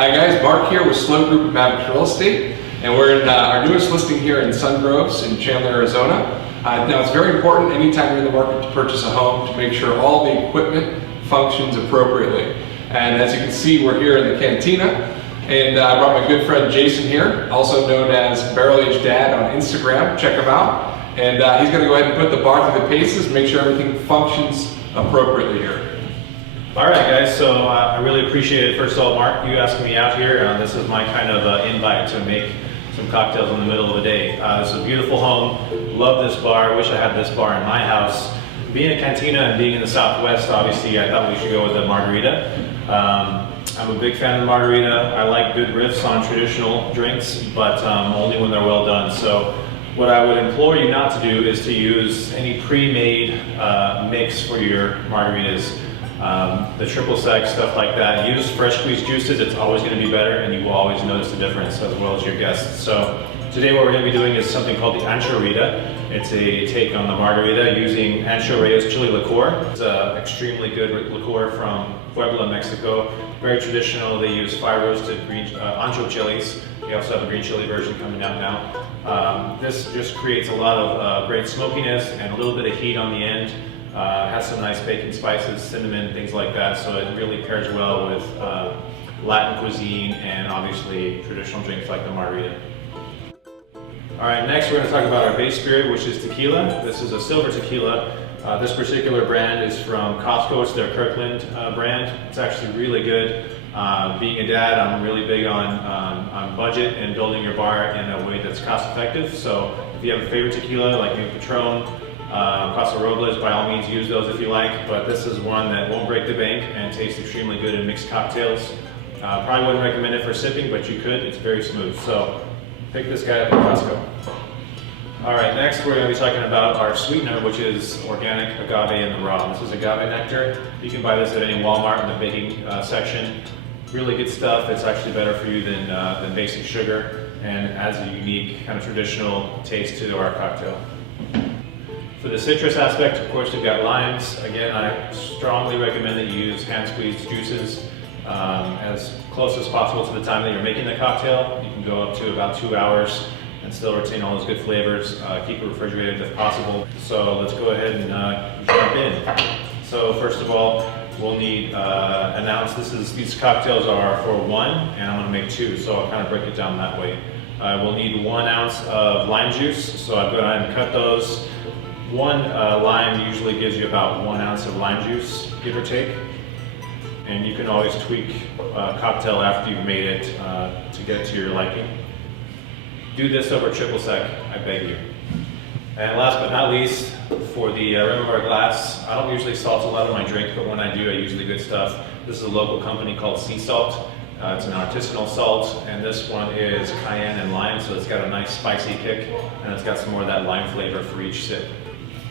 Hi guys, Mark here with Slow Group of Maverick Real Estate, and we're in our newest listing here in Sun Groves in Chandler, Arizona. Now it's very important anytime you're in the market to purchase a home to make sure all the equipment functions appropriately. And as you can see, we're here in the cantina, and I brought my good friend Jason here, also known as Barrel Aged Dad on Instagram. Check him out. And he's going to go ahead and put the bar through the paces, make sure everything functions appropriately here. All right, guys, so I really appreciate it. First of all, Mark, you asking me out here. This is my kind of invite to make some cocktails in the middle of the day. This is a beautiful home. Love this bar. Wish I had this bar in my house. Being a cantina and being in the Southwest, obviously, I thought we should go with a margarita. I'm a big fan of the margarita. I like good riffs on traditional drinks, but only when they're well done. So what I would implore you not to do is to use any pre-made mix for your margaritas. The triple sec, stuff like that. Use fresh squeezed juices, it's always going to be better, and you will always notice the difference as well as your guests. So today what we're going to be doing is something called the Anchorita. It's a take on the margarita using Ancho Reyes chili liqueur. It's an extremely good liqueur from Puebla, Mexico. Very traditional. They use fire roasted green ancho chilies. They also have a green chili version coming out now. This just creates a lot of great smokiness and a little bit of heat on the end. Has some nice baking spices, cinnamon, things like that, so it really pairs well with Latin cuisine and obviously traditional drinks like the margarita. Alright, next we're going to talk about our base spirit, which is tequila. This is a silver tequila. This particular brand is from Costco. It's their Kirkland brand. It's actually really good. Being a dad, I'm really big on budget and building your bar in a way that's cost effective. So if you have a favorite tequila like New Patron, Casa Robles, by all means use those if you like, but this is one that won't break the bank and tastes extremely good in mixed cocktails. Probably wouldn't recommend it for sipping, but you could. It's very smooth. So pick this guy up at Costco. Alright, next we're going to be talking about our sweetener, which is organic agave in the raw. This is agave nectar. You can buy this at any Walmart in the baking section. Really good stuff. It's actually better for you than basic sugar and adds a unique kind of traditional taste to our cocktail. For the citrus aspect, of course, we've got limes. Again, I strongly recommend that you use hand-squeezed juices as close as possible to the time that you're making the cocktail. You can go up to about 2 hours and still retain all those good flavors. Keep it refrigerated if possible. So let's go ahead and jump in. So first of all, we'll need an ounce. These cocktails are for one, and I'm going to make two, so I'll kind of break it down that way. We'll need 1 ounce of lime juice, so I'll go ahead and cut those. One lime usually gives you about 1 ounce of lime juice, give or take. And you can always tweak a cocktail after you've made it to get it to your liking. Do this over triple sec, I beg you. And last but not least, for the rim of our glass, I don't usually salt a lot of my drink, but when I do, I use the good stuff. This is a local company called Sea Salt. It's an artisanal salt, and this one is cayenne and lime, so it's got a nice spicy kick, and it's got some more of that lime flavor for each sip.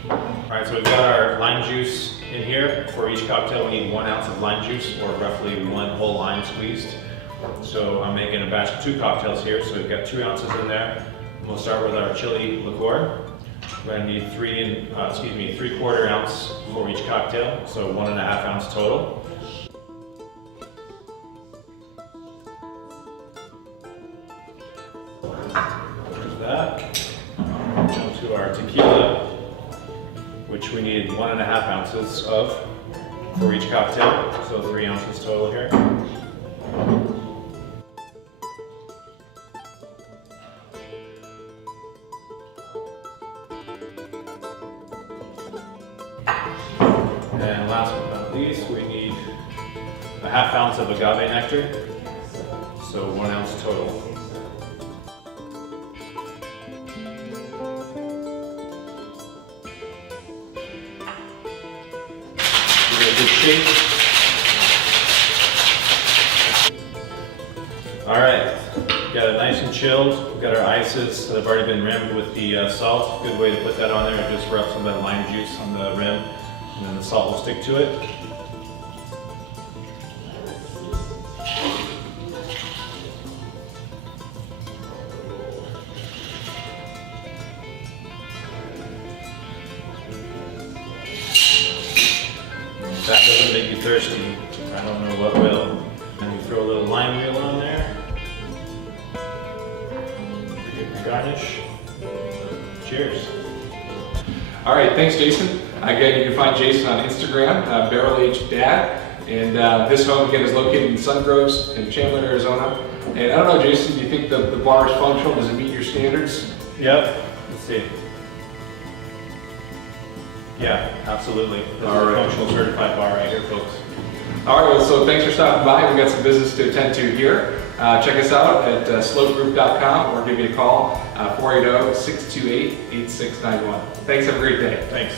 Alright, so we've got our lime juice in here. For each cocktail we need 1 ounce of lime juice, or roughly 1 whole lime squeezed. So I'm making a batch of 2 cocktails here, so we've got 2 ounces in there. We'll start with our chili liqueur. We're going to need 3/4 ounce for each cocktail, so 1.5 ounce total. There's that. Jump to our tequila, which we need 1.5 ounces of for each cocktail, so 3 ounces total here. And last but not least, we need 1/2 ounce of agave nectar, so 1 ounce total. Give it a good shake. Alright, got it nice and chilled. We've got our ices that have already been rimmed with the salt. Good way to put that on there, just rub some of that lime juice on the rim, and then the salt will stick to it. If that doesn't make you thirsty, I don't know what will. And you throw a little lime wheel on there. Get your garnish. Cheers. All right, thanks, Jason. Again, you can find Jason on Instagram, Barrel Aged Dad. And this home, again, is located in Sungroves in Chandler, Arizona. And I don't know, Jason, do you think the bar is functional? Does it meet your standards? Yep. Let's see. Yeah, absolutely. This is All a right. functional certified bar right here, folks. All right, well, so thanks for stopping by. We've got some business to attend to here. Check us out at slopegroup.com or give me a call, 480-628-8691. Thanks, have a great day. Thanks.